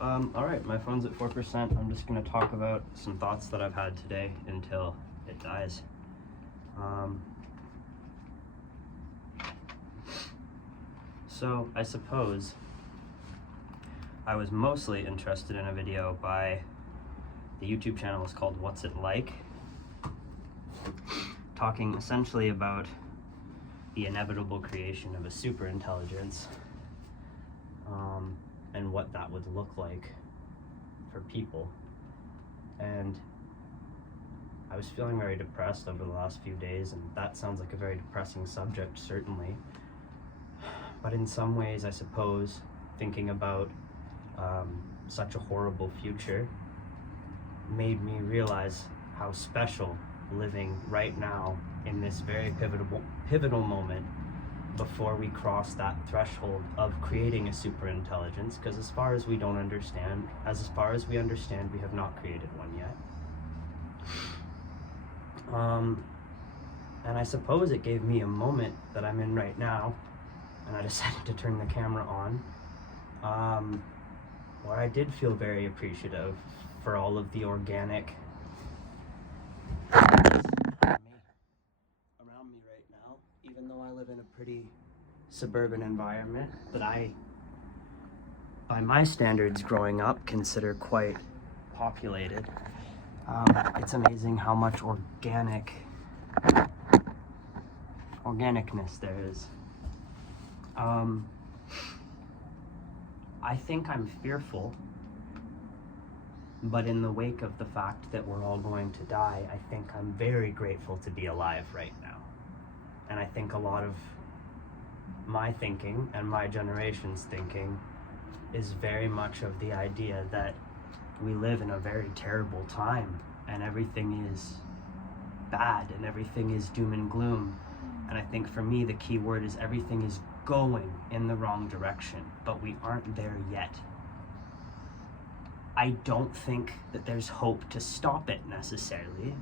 All right, my phone's at 4%. I'm just gonna talk about some thoughts that I've had today until it dies. So I suppose I was mostly interested in a video by the YouTube channel is called What's It Like? Talking essentially about the inevitable creation of a superintelligence, and what that would look like for people. And I was feeling very depressed over the last few days, and that sounds like a very depressing subject, certainly. But in some ways, I suppose, thinking about such a horrible future made me realize how special living right now in this very pivotal moment before we cross that threshold of creating a superintelligence, because as far as we understand, we have not created one yet. And I suppose it gave me a moment that I'm in right now, and I decided to turn the camera on, where I did feel very appreciative for all of the organic around me right now, even though I live in a pretty suburban environment that I, by my standards growing up, consider quite populated. It's amazing how much organicness there is. I think I'm fearful, but in the wake of the fact that we're all going to die, I think I'm very grateful to be alive right now. And I think a lot of my thinking and my generation's thinking is very much of the idea that we live in a very terrible time and everything is bad and everything is doom and gloom. And I think for me, the key word is everything is going in the wrong direction, but we aren't there yet. I don't think that there's hope to stop it necessarily,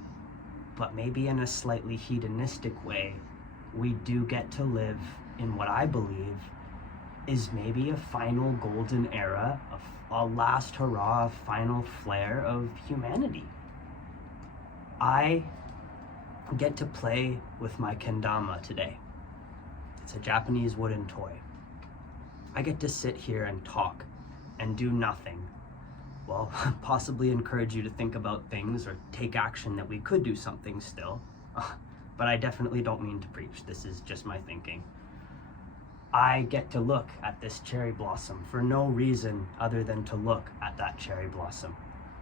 but maybe in a slightly hedonistic way, we do get to live in what I believe is maybe a final golden era, a last hurrah, a final flare of humanity. I get to play with my kendama today. It's a Japanese wooden toy. I get to sit here and talk and do nothing. Well, possibly encourage you to think about things or take action that we could do something still. But I definitely don't mean to preach. This is just my thinking. I get to look at this cherry blossom for no reason other than to look at that cherry blossom.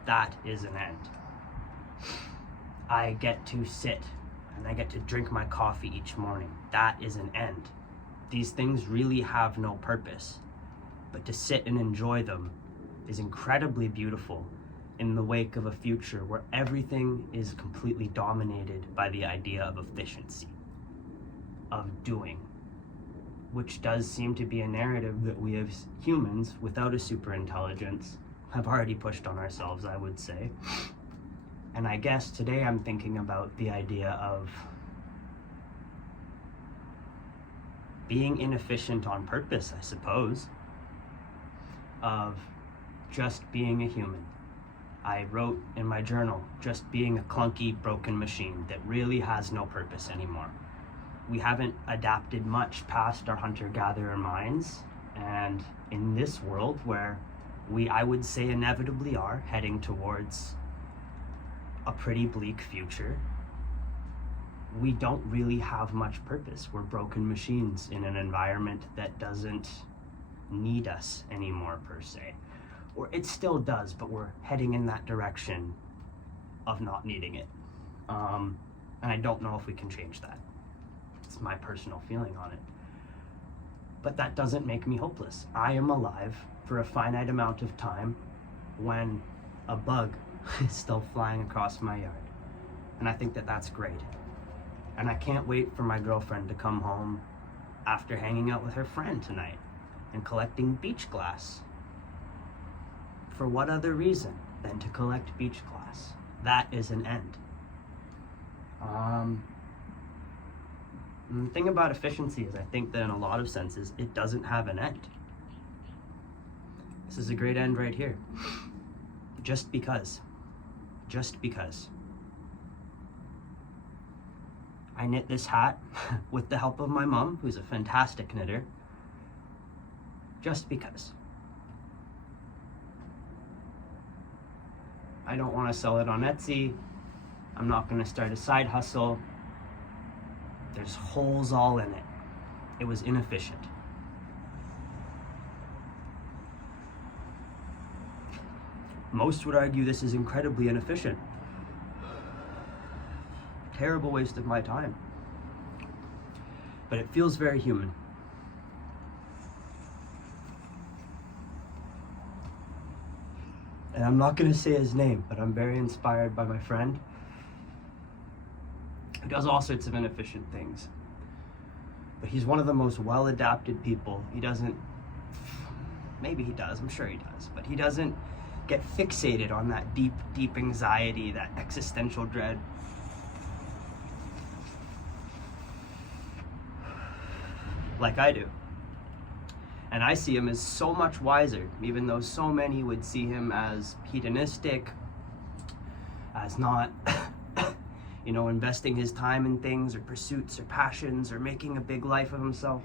That is an end. I get to sit and I get to drink my coffee each morning. That is an end. These things really have no purpose, but to sit and enjoy them is incredibly beautiful in the wake of a future where everything is completely dominated by the idea of efficiency, of doing, which does seem to be a narrative that we as humans without a superintelligence have already pushed on ourselves, I would say. And I guess today I'm thinking about the idea of being inefficient on purpose, I suppose, of just being a human. I wrote in my journal, just being a clunky, broken machine that really has no purpose anymore. We haven't adapted much past our hunter-gatherer minds, and in this world where we, I would say, inevitably are heading towards a pretty bleak future, we don't really have much purpose. We're broken machines in an environment that doesn't need us anymore, per se. Or it still does, but we're heading in that direction of not needing it. And I don't know if we can change that. It's my personal feeling on it. But that doesn't make me hopeless. I am alive for a finite amount of time when a bug is still flying across my yard. And I think that that's great. And I can't wait for my girlfriend to come home after hanging out with her friend tonight and collecting beach glass. For what other reason than to collect beach glass? That is an end. And the thing about efficiency is I think that in a lot of senses, it doesn't have an end. This is a great end right here. Just because. Just because. I knit this hat with the help of my mom, who's a fantastic knitter. Just because. I don't want to sell it on Etsy. I'm not going to start a side hustle. There's holes all in it. It was inefficient. Most would argue this is incredibly inefficient. Terrible waste of my time. But it feels very human. And I'm not going to say his name, but I'm very inspired by my friend who does all sorts of inefficient things. But he's one of the most well-adapted people. He doesn't, maybe he does, I'm sure he does, but he doesn't get fixated on that deep, deep anxiety, that existential dread. Like I do. And I see him as so much wiser, even though so many would see him as hedonistic, as not, investing his time in things or pursuits or passions or making a big life of himself.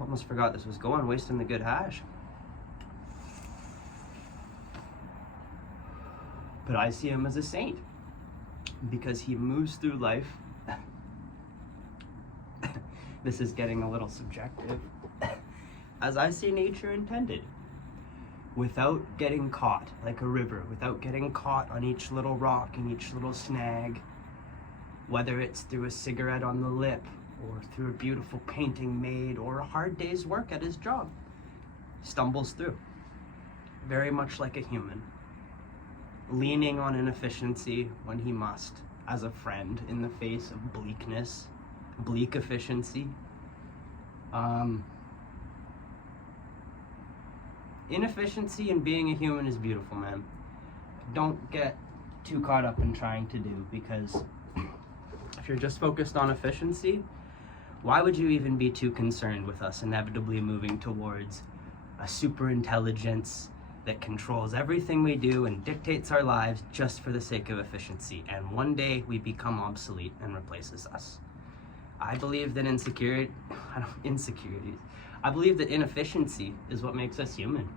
Almost forgot this was going, wasting the good hash. But I see him as a saint because he moves through life. This is getting a little subjective. As I see nature intended, without getting caught like a river, without getting caught on each little rock and each little snag, whether it's through a cigarette on the lip or through a beautiful painting made or a hard day's work at his job, stumbles through, very much like a human, leaning on inefficiency when he must, as a friend in the face of bleakness, bleak efficiency. Inefficiency in being a human is beautiful, man. Don't get too caught up in trying to do, because if you're just focused on efficiency, why would you even be too concerned with us inevitably moving towards a super intelligence that controls everything we do and dictates our lives just for the sake of efficiency, and one day we become obsolete and replaces us? I believe that I believe that inefficiency is what makes us human.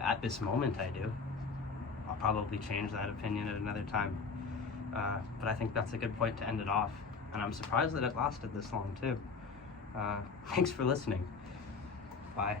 At this moment, I do. I'll probably change that opinion at another time. But I think that's a good point to end it off. And I'm surprised that it lasted this long, too. Thanks for listening. Bye.